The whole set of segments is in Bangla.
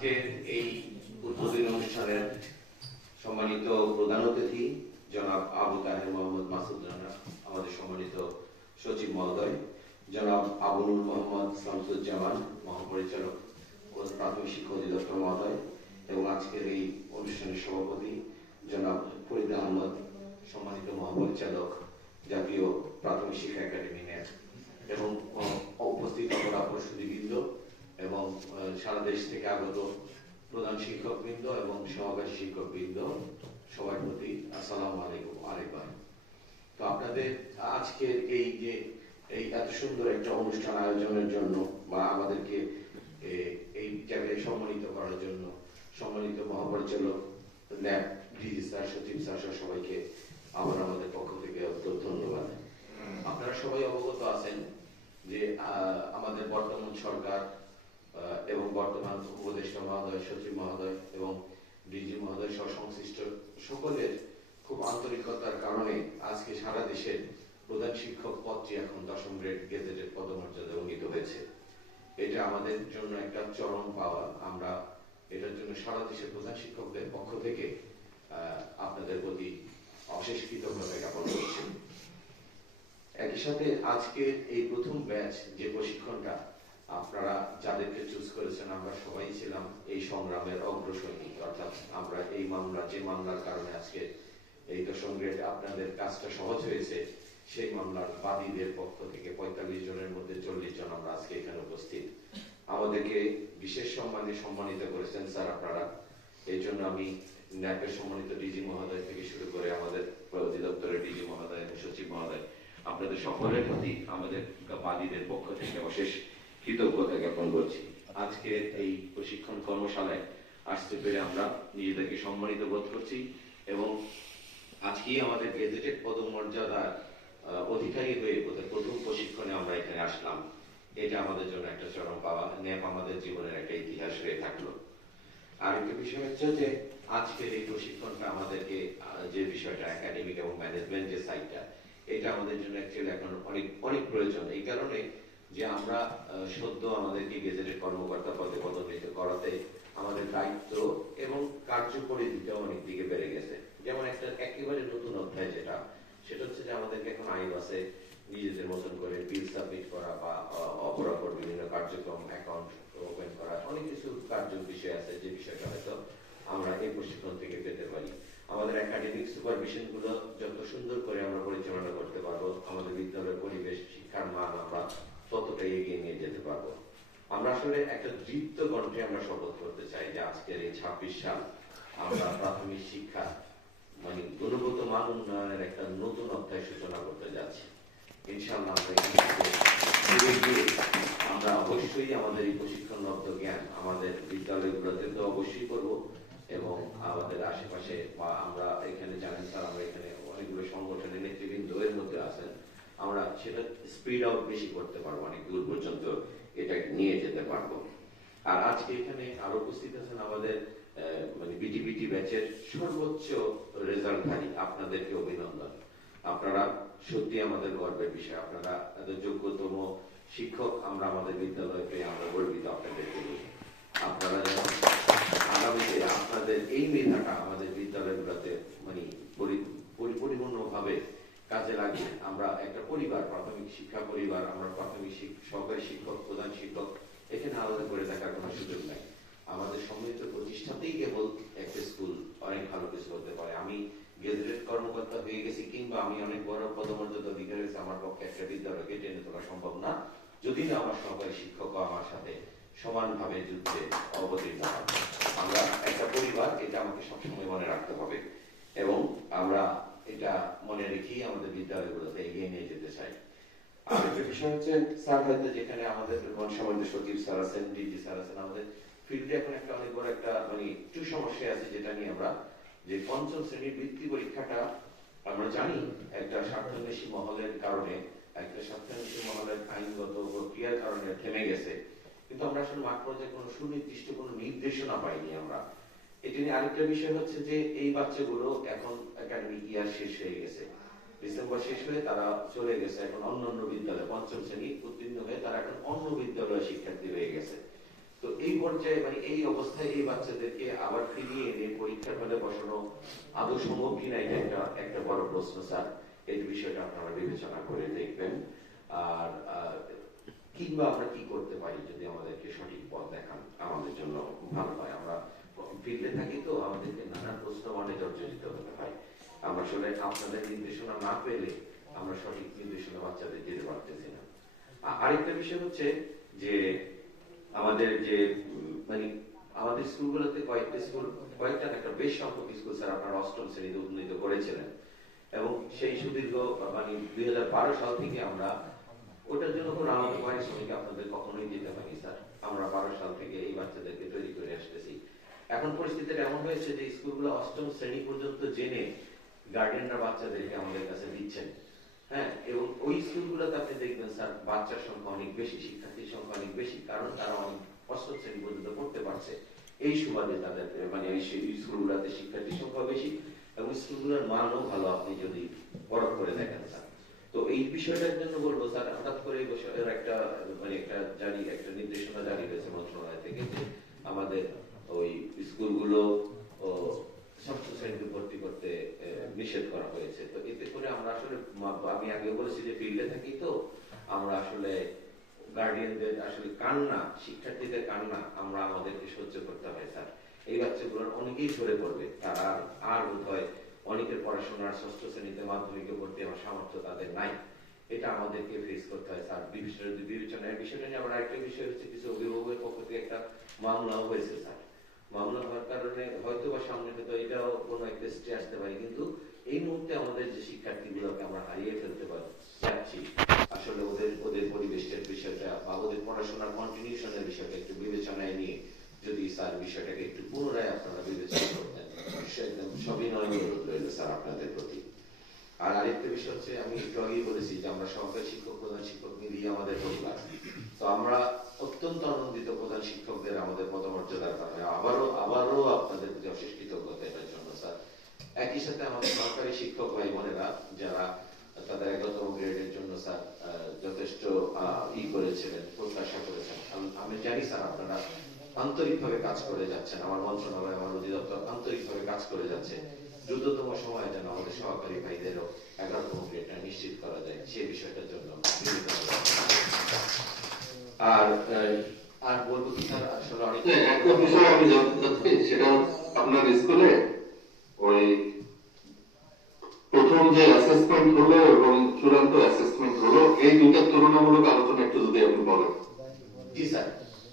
আজকের এই উদ্বোধনী অনুষ্ঠানের সম্মানিত প্রধান অতিথি জনাব আবু তাহের মোহাম্মদ মাসুদ রানা, আমাদের সম্মানিত সচিব মহোদয় জনাব আবুল মোহাম্মদ শামসুজ্জামান মহাপরিচালক ও প্রাথমিক শিক্ষা অধিদপ্তর মহোদয় এবং আজকের এই অনুষ্ঠানের সভাপতি জনাব ফরিদ আহমদ সম্মানিত মহাপরিচালক জাতীয় প্রাথমিক শিক্ষা একাডেমি ন্যাপ এবং উপস্থিত অপরা প্রস্তুতিবৃন্দ এবং সারা দেশ থেকে আগত প্রধান শিক্ষকবৃন্দ এবং সহকারী শিক্ষকবৃন্দ, সবার প্রতি আসসালামু আলাইকুম আরেকবার। তো আপনাদের আজকের এই যে এই এত সুন্দর একটা অনুষ্ঠান আয়োজনের জন্য বা আমাদেরকে এই জায়গায় সম্মানিত করার জন্য সম্মানিত মহাপরিচালক ন্যাপ ডিজি স্যার, সচিব স্যার সবাইকে আবার আমাদের পক্ষ থেকে ধন্যবাদ। আপনারা সবাই অবগত আছেন যে আমাদের বর্তমান সরকার এবং বর্তমান উপদেষ্টা মহোদয়, সচিব মহোদয় এবং ডিজি মহোদয় সহ সংশ্লিষ্ট সকলের খুব আন্তরিকতার কারণে আজকে সারা দেশের প্রধান শিক্ষক পদটি এখন 10ম গ্রেড গেজেটেড পদমর্যাদা উন্নীত হয়েছে। এটা আমাদের জন্য একটা চরম পাওয়া। আমরা এটার জন্য সারা দেশের প্রধান শিক্ষকদের পক্ষ থেকে আপনাদের প্রতি অশেষ কৃতজ্ঞতা জ্ঞাপন করছি। একই সাথে আজকে এই প্রথম ব্যাচ যে প্রশিক্ষণটা আপনারা যাদেরকে চুজ করেছেন, আমরা সবাই ছিলাম এই সংগ্রামের অগ্রসৈনিক। অর্থাৎ আমরা এই যে মামলার কারণে আজকে এই 10ম গ্রেড আপনাদের কাজটা সহজ হয়েছে, সেই মামলার বাদীদের পক্ষ থেকে 45 জনের মধ্যে 40 জন আমরা আজকে এখানে উপস্থিত। আমাদেরকে বিশেষ সম্মানে সম্মানিত করেছেন স্যার আপনারা। এই জন্য আমি ন্যাপের সম্মানিত ডিজি মহোদয় থেকে শুরু করে আমাদের অধিদপ্তরের ডিজি মহোদয়, সচিব মহোদয়, আপনাদের সকলের প্রতি আমাদের বাদীদের পক্ষ থেকে অশেষ কৃতজ্ঞতা জ্ঞাপন করছি। আজকে এই প্রশিক্ষণ কর্মশালায় আসতে পেরে আমরা নিজেদেরকে সম্মানিত বোধ করছি এবং আজকেই আমাদের গেজেটেড পদমর্যাদার অধিকারী হয়ে প্রথম প্রশিক্ষণে আমরা এখানে আসলাম। এটা আমাদের জন্য একটা চরম পাওয়া। ন্যাপ আমাদের জীবনের একটা ইতিহাস হয়ে থাকলো। আর একটা বিষয় হচ্ছে যে আজকের এই প্রশিক্ষণটা আমাদেরকে যে বিষয়টা একাডেমিক এবং ম্যানেজমেন্ট যে সাইডটা, এটা আমাদের জন্য অ্যাকচুয়ালি এখন অনেক প্রয়োজন। এই কারণে যে আমরা সদ্য আমাদেরকে গেজেটেড কর্মকর্তা পদে পদোন্নতি করাতে আমাদের দায়িত্ব এবং কার্যপরিধিটা অনেক দিকে বেড়ে গেছে। যেমন একটা একেবারে নতুন অধ্যায় সেটা হচ্ছে যে আমাদেরকে এখন আইন আছে নিজেদের মতন করে বিল সাবমিট করা বা অপরাপর বিভিন্ন কার্যক্রম, অ্যাকাউন্ট ওপেন করা, অনেক কিছু কার্য বিষয় আছে যে বিষয়টা হয়তো আমরা এই প্রশিক্ষণ থেকে পেতে পারি। আমাদের একাডেমিক সুপারভিশন গুলো যত সুন্দর করে আমরা পরিচালনা করতে পারবো, আমাদের বিদ্যালয়ের পরিবেশ, শিক্ষার মান আমরা ততটাই এগিয়ে নিয়ে যেতে পারবো। আমরা আসলে একটা দৃপ্ত কণ্ঠে আমরা শপথ করতে চাই যে আজকের এই 26 সাল আমরা প্রাথমিক শিক্ষা মানে গুণগত মান উন্নয়নের একটা নতুন অধ্যায় সূচনা করতে যাচ্ছি। ইনশাআল্লাহ আমরা অবশ্যই আমাদের এই প্রশিক্ষণলব্ধ জ্ঞান আমাদের বিদ্যালয়গুলোতে তো অবশ্যই করবো এবং আমাদের আশেপাশে বা আমরা এখানে জানেন স্যার, আমরা এখানে অনেকগুলো সংগঠনের নেতৃবৃন্দ এর মধ্যে আছেন, আমরা সেটা স্পিড আউট বেশি করতে পারবো, অনেক দূর পর্যন্ত এটা নিয়ে যেতে পারবো। আর আজকে এখানে আরো উপস্থিত আছেন আমাদের মানে বিটিবিটি ব্যাচের সর্বোচ্চ রেজাল্টধারী, আপনাদেরকে অভিনন্দন। আপনারা সত্যি আমাদের গর্বের বিষয়। আপনারা এত যোগ্যতম শিক্ষক আমরা আমাদের বিদ্যালয়ে পেয়ে আমরা গর্বিত আপনাদেরকে নিয়ে। আপনারা যেন আগামীতে আপনাদের এই মেধাটা আমাদের বিদ্যালয়গুলোতে মানে পরিপূর্ণভাবে কাজে লাগিয়ে আমরা একটা পরিবার, প্রাথমিক শিক্ষা পরিবার, আমরা প্রাথমিক সহকারী শিক্ষক, প্রধান শিক্ষক এখানে আলাদা করে দেখার কোনো সুযোগ নাই। আমাদের সম্মিলিত প্রতিষ্ঠাতেই কেবল একটা স্কুল অনেক ভালো কিছু হতে পারে। আমি গেজেটেড কর্মকর্তা হয়ে গেছি কিংবা আমি অনেক বড় পদমর্যাদা অধিকারী হয়েছি, আমার পক্ষে একটা বিদ্যালয়কে টেনে তোলা সম্ভব না যদি না আমার সহকারী শিক্ষক আমার সাথে সমানভাবে যুদ্ধে অবতীর্ণ হয়। আমরা একটা পরিবার, এটা আমাকে সবসময় মনে রাখতে হবে এবং আমরা এটা মনে রেখেই আমাদের বিদ্যালয়গুলোতে এগিয়ে নিয়ে যেতে চাই। আর একটা বিষয় হচ্ছে স্যার হয়তো যেখানে আমাদের সম্মানিত সচিব স্যার আছেন, ডিজি স্যার আছেন, আমাদের ফিল্ডে এখন একটা অনেক বড় একটা মানে একটু সমস্যা আছে, যেটা নিয়ে আমরা যে 5ম শ্রেণীর বৃত্তি পরীক্ষাটা আমরা জানি একটা স্বার্থান্বেষী মহলের কারণে, একটা স্বার্থান্বেষী মহলের আইনগত প্রক্রিয়ার কারণে থেমে গেছে, কিন্তু আমরা আসলে মাঠ পর্যায়ে কোনো সুনির্দিষ্ট কোনো নির্দেশনা পাইনি আমরা। এটা নিয়ে আরেকটা বিষয় হচ্ছে যে এই বাচ্চাগুলো এখন একাডেমিক ইয়ার শেষ হয়ে গেছে, ডিসেম্বর শেষ হয়ে তারা চলে গেছে এখন অন্য বিদ্যালয়ে, 5ম শ্রেণী উত্তীর্ণ হয়ে তারা এখন অন্য বিদ্যালয়ে শিক্ষার্থী হয়ে গেছে। তো এই পর্যায়ে মানে এই অবস্থায় এই বাচ্চাদেরকে আবার ফিরিয়ে এনে পরীক্ষার হলে বসানো আদৌ সম্ভব কিনা এটা একটা বড় প্রশ্ন স্যার। এই বিষয়টা আপনারা বিবেচনা করে দেখবেন। আর কিংবা আমরা কি করতে পারি যদি আমাদেরকে সঠিক পথ দেখান, আমাদের জন্য ভালো হয়। আমরা ফিল্ডে থাকি তো আমাদেরকে নানান প্রশ্ন মানে জর্জরিত হতে হয়। আমরা আসলে আপনাদের নির্দেশনা না পেলে আমরা সঠিক নির্দেশনা বাচ্চাদের দিতে পারতেছি না। আরেকটা বিষয় হচ্ছে যে আমাদের যে মানে আমাদের স্কুলগুলোতে কয়েকটা একটা বেশ সংখ্যক স্কুল স্যার আপনারা অষ্টম শ্রেণীতে উন্নীত করেছিলেন, এবং সেই সুদীর্ঘ মানে 2012 সাল থেকে আমরা ওটার জন্য কোনো আলাদা পারিশ্রমিক আপনাদের কখনোই দিতে পারি স্যার। আমরা 12 সাল থেকে এই বাচ্চাদেরকে তৈরি করে আসতেছি। এখন পরিস্থিতিটা এমন হয়েছে যে স্কুলগুলো অষ্টম শ্রেণী পর্যন্ত জেনে গার্ডিয়ানরা বাচ্চাদেরকে আমাদের কাছে দিচ্ছেন। হ্যাঁ, এবং ওই স্কুলগুলোতে আপনি দেখবেন স্যার বাচ্চার সংখ্যা অনেক বেশি, শিক্ষার্থীর সংখ্যা অনেক বেশি, কারণ তারা অনেক অষ্টম শ্রেণী পর্যন্ত পড়তে পারছে। এই সুবাদে তাদের মানে ওই স্কুলগুলোতে শিক্ষার্থীর সংখ্যা বেশি এবং স্কুলগুলোর মানও ভালো আপনি যদি পরখ করে দেখেন স্যার। তো এই বিষয়টার জন্য বলবো স্যার, হঠাৎ করে এই বিষয়ের একটা মানে একটা নির্দেশনা জারি হয়েছে মন্ত্রণালয় থেকে যে আমাদের ওই স্কুলগুলো ষষ্ঠ শ্রেণীতে ভর্তি করতে নিষেধ করা হয়েছে। তো এতে করে আমরা আসলে আমি আগে বলেছি যে ফিল্ডে থাকি তো আমরা আসলে গার্ডিয়ানদের আসলে কান্না, শিক্ষার্থীদের কান্না আমরা আমাদেরকে সহ্য করতে হয় স্যার। এই বাচ্চাগুলোর অনেকেই ঝরে পড়বে, তারা আর বোধ হয় অনেকের পড়াশোনার ষষ্ঠ শ্রেণীতে মাধ্যমিকে ভর্তি হওয়ার সামর্থ্য তাদের নাই। এটা আমাদেরকে ফেস করতে হয় স্যার। বিবেচনায় বিষয়টা নিয়ে আবার আরেকটা বিষয় হচ্ছে কিছু অভিভাবকের পক্ষ থেকে একটা মামলাও হয়েছে স্যার। মামলা হওয়ার কারণে হয়তো বা সামনে হয়তো এটাও কোনো একটা স্টে আসতে পারে, কিন্তু এই মুহূর্তে আমাদের যে শিক্ষার্থীগুলোকে আমরা হারিয়ে ফেলতে যাচ্ছি আসলে ওদের পরিবেশের বিষয়টা বা ওদের পড়াশোনার কন্টিনিউশনের বিষয়টা একটু বিবেচনায় নিয়ে যদি স্যার বিষয়টাকে একটু পুনরায় আপনারা বিবেচনা করতেন, সবই নয় অনুরোধ রইল স্যার আপনাদের প্রতি। আর আরেকটা বিষয় হচ্ছে আমি একটু আগেই বলেছি যে আমরা সহকারী শিক্ষক, প্রধান শিক্ষক মিলিয়ে আমাদের পরিবার। তো আমরা অত্যন্ত আনন্দিত প্রধান শিক্ষকদের আমাদের পদমর্যাদার কারণে আবারও আপনাদের প্রতি অশেষ কৃতজ্ঞতা এটার জন্য স্যার। একই সাথে আমাদের সরকারি শিক্ষক ভাই বোনেরা যারা তাদের 11তম গ্রেডের জন্য স্যার যথেষ্ট করেছিলেন, প্রত্যাশা করেছেন। আমি জানি স্যার আপনারা আন্তরিকভাবে কাজ করে যাচ্ছেন, আমার মন্ত্রণালয় আমার অধিদপ্তর আন্তরিকভাবে কাজ করে যাচ্ছে দ্রুততম সময়ে যেন আমাদের সহকারী ভাইদেরও 11তম গ্রেডটা নিশ্চিত করা যায় সে বিষয়টার জন্য। আর বলবো কি স্যার আসলে অনেক একটা বিষয় আমি জানতে চাচ্ছি, সেটা আপনার স্কুলে ওই প্রথম যে অ্যাসেসমেন্ট হলো এবং চূড়ান্ত অ্যাসেসমেন্ট হলো এই দুইটার তুলনামূলক আলোচনা একটু যদি আপনি বলেন। জি স্যার।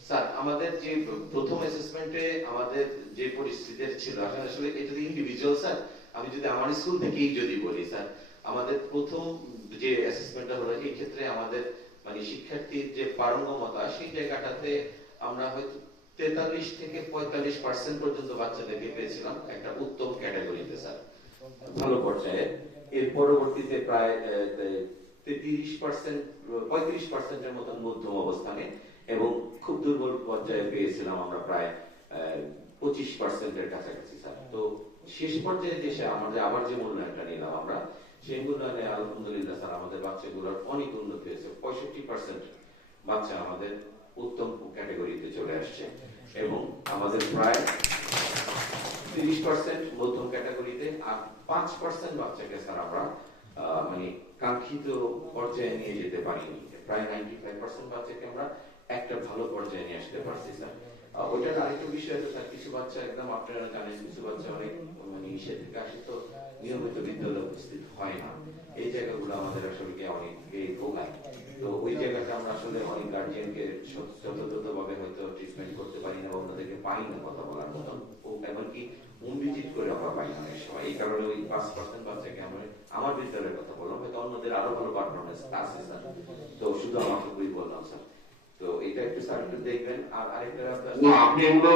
স্যার আমাদের যে প্রথম অ্যাসেসমেন্টে আমাদের যে পরিস্থিতি ছিল আসলে এটা ইন্ডিভিজুয়াল স্যার। আমি যদি আমার স্কুল থেকেই যদি বলি স্যার, আমাদের প্রথম যে অ্যাসেসমেন্টটা হলো এই ক্ষেত্রে আমাদের মানে শিক্ষার্থীর যে পারঙ্গমতা সেই জায়গাটাতে আমরা হয়তো 43 থেকে 45% পর্যন্ত বাচ্চাদেরকে পেয়েছিলাম একটা উত্তম ক্যাটাগরিতে স্যার, ভালো পর্যায়ে। এর পরবর্তীতে প্রায় 35% মতন মধ্যম অবস্থানে এবং খুব দুর্বল পর্যায়ে পেয়েছিলাম আমরা প্রায় 25% কাছাকাছি স্যার। তো শেষ পর্যায়ে দেশে আমাদের আবার যে মূল্যায়নটা নিলাম আমরা, সেই মূল্যায়নে আলহামদুলিল্লাহ স্যার আমাদের বাচ্চাগুলোর অনেক উন্নতি হয়েছে। 65% বাচ্চা আমাদের উত্তম ক্যাটাগরিতে চলে আসছে এবং আমাদের প্রায় 30% মধ্যম ক্যাটাগরিতে আর 5% বাচ্চাকে স্যার আমরা মানে কাঙ্ক্ষিত পর্যায়ে নিয়ে যেতে পারিনি। প্রায় 95% বাচ্চাকে আমরা একটা ভালো পর্যায়ে নিয়ে আসতে পারছি স্যার। ওইটার আরেকটা বিষয় হচ্ছে স্যার, কিছু বাচ্চা একদম আপনারা জানেন কিছু বাচ্চা অনেক মানে নিষেধ থেকে আসে তো নিয়মিত বিদ্যালয়ে উপস্থিত হয় না। এই জায়গাগুলো আমাদের আসলে অনেককে ভোগায়। তো ওই জায়গাটা আমরা আসলে অনেক গার্জিয়ানকে যথাযথভাবে হয়তো ট্রিটমেন্ট করতে পারি না বা ওনাদেরকে পাই না কথা বলার মতন, ও এমনকি ভিজিট করে আমরা পাই না অনেক সময়। এই কারণে ওই 5% বাচ্চাকে আমরা আমার বিদ্যালয়ের কথা বললাম, হয়তো অন্যদের আরো ভালো পারফরমেন্স আছে স্যার। তো শুধু আমাকে বললাম স্যার। তো এটা একটু স্যার একটু দেখবেন। আর আরেকটা আপনি এগুলো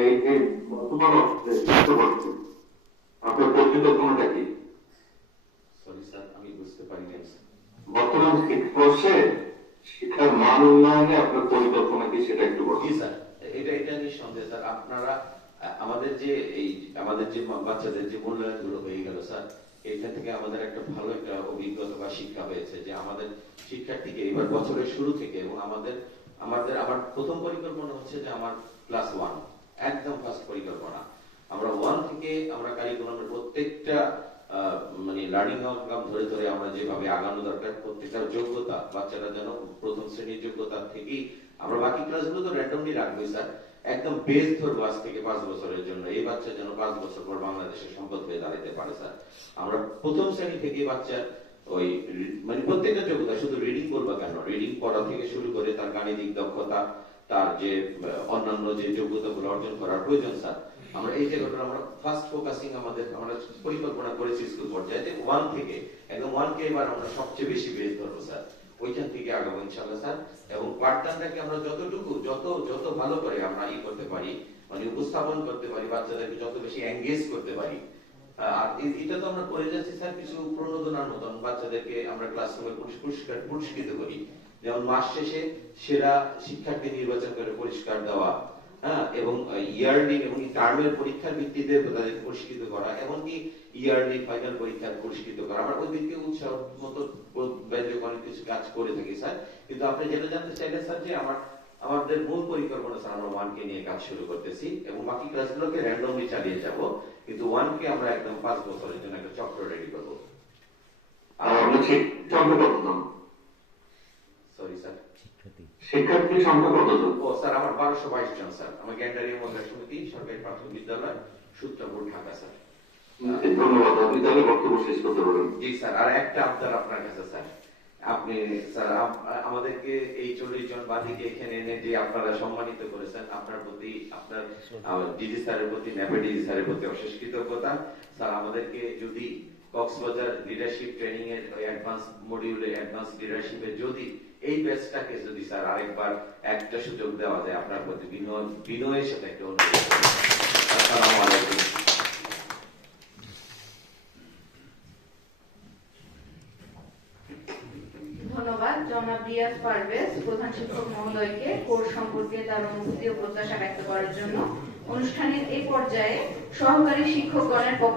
এই বর্তমান আপনার পরিকল্পনাটা কি? সরি স্যার আমি বুঝতে পারিনি। বর্তমান শিক্ষাবর্ষে শিক্ষার মান উন্নয়নে আপনার পরিকল্পনা কি সেটা একটু বলুন। জি স্যার, এটা নিঃসন্দেহে স্যার। আপনারা আমাদের যে বাচ্চাদের যে মূল্যায়ন গুলো হয়ে গেল স্যার, এখান থেকে আমাদের একটা ভালো একটা অভিজ্ঞতা বা শিক্ষা হয়েছে যে আমাদের শিক্ষার্থীকে এবার বছরের শুরু থেকে এবং আমাদের আমার প্রথম পরিকল্পনা হচ্ছে যে আমার ক্লাস 1 একদম ফার্স্ট পরিকল্পনা। আমরা 1 থেকে আমরা কারিকুলামের প্রত্যেকটা মানে লার্নিং আউটকাম ধরে ধরে আমরা যেভাবে আগানো দরকার, প্রত্যেকটা যোগ্যতা বাচ্চারা যেন প্রথম শ্রেণীর যোগ্যতা থেকেই, আমরা বাকি ক্লাসগুলো তো র্যান্ডমলি রাখবোই স্যার, একদম বেস ধরবো আজ থেকে 5 বছরের জন্য। এই বাচ্চা যেন 5 বছর পর বাংলাদেশের সম্পদ হয়ে দাঁড়াতে পারে স্যার। আমরা প্রথম শ্রেণী থেকে বাচ্চার ওই মানে প্রত্যেকটা যোগ্যতা, শুধু রিডিং করবা কেন, রিডিং পড়া থেকে শুরু করে তার গাণিতিক দক্ষতা, তার যে অন্যান্য যে যোগ্যতাগুলো অর্জন করার প্রয়োজন স্যার, আমরা এই জায়গাটা আমরা ফার্স্ট ফোকাসিং আমরা পরিকল্পনা করেছি স্কুল পর্যায়ে যে 1 থেকে একদম 1 কে এবার আমরা সবচেয়ে বেশি বেস ধরবো স্যার, ওইখান থেকে আগাবো ইনশাআল্লাহ স্যার। এবং পাঠদানটাকে আমরা যতটুকু যত ভালো করে আমরা করতে পারি, মানে উপস্থাপন করতে পারি, বাচ্চাদেরকে যত বেশি এঙ্গেজ করতে পারি। আর এটা তো আমরা করে যাচ্ছি স্যার কিছু প্রণোদনার মতন, বাচ্চাদেরকে আমরা ক্লাসরুমে পুরস্কৃত করি, যেমন মাস শেষে সেরা শিক্ষার্থী নির্বাচন করে পুরস্কার দেওয়া, হ্যাঁ, এবং ইয়ারলি এবং টার্মের পরীক্ষার ভিত্তিতে তাদেরকে পুরস্কৃত করা, এমনকি ইয়ারলি ফাইনাল পরীক্ষার পুরস্কৃত করা। আমরা ওই দিকে উৎসাহ মতো অনেক কিছু কাজ করে থাকি স্যার। কিন্তু আপনি যেটা জানতে চাইলেন স্যার যে আমাদের মূল পরিকল্পনা স্যার আমরা 1 কে নিয়ে কাজ শুরু করতেছি এবং বাকি ক্লাসগুলোকে র্যান্ডমলি চালিয়ে যাব, কিন্তু 1 কে আমরা একদম 5 বছরের জন্য একটা চক্র রেডি করব। আর আপনার সংখ্যা কতজন? সরি স্যার, শিক্ষার্থী সংখ্যা কতজন? ও স্যার আমার 1222 জন স্যার, আমার গ্যান্ডারিয়া মহিলা সমিতি সরকারি প্রাথমিক বিদ্যালয় সূত্রপুর ঢাকা স্যার। ধন্যবাদ, আপনি তাহলে বক্তব্য শেষ করতে পারেন। জি স্যার, আর একটা আবদার আপনার কাছে স্যার, আপনি স্যার আমাদেরকে এই 40 জন বাদীকে এখানে এনে যে আপনারা সম্মানিত করেছেন, আপনার প্রতি, আপনার ডিজি স্যারের প্রতি, ন্যাপে ডিজি স্যারের প্রতি অশেষ কৃতজ্ঞতা স্যার। আমাদেরকে যদি কক্সবাজার লিডারশিপ ট্রেনিং এর অ্যাডভান্স মডিউলে, অ্যাডভান্স লিডারশিপে যদি এই ব্যাচটাকে যদি স্যার আরেকবার একটা সুযোগ দেওয়া যায়, আপনার প্রতি বিনয়ের সাথে একটা অনুরোধ। আসসালামু আলাইকুম। ধন্যবাদ জনাব রিয়াজ পারভেজ প্রধান শিক্ষক মহোদয়কে কোর্স সম্পর্কে তার অনুভূতি ও প্রত্যাশা ব্যক্ত করার জন্য। অনুষ্ঠানের এই পর্যায়ে সহকারী শিক্ষকগণের পক্ষ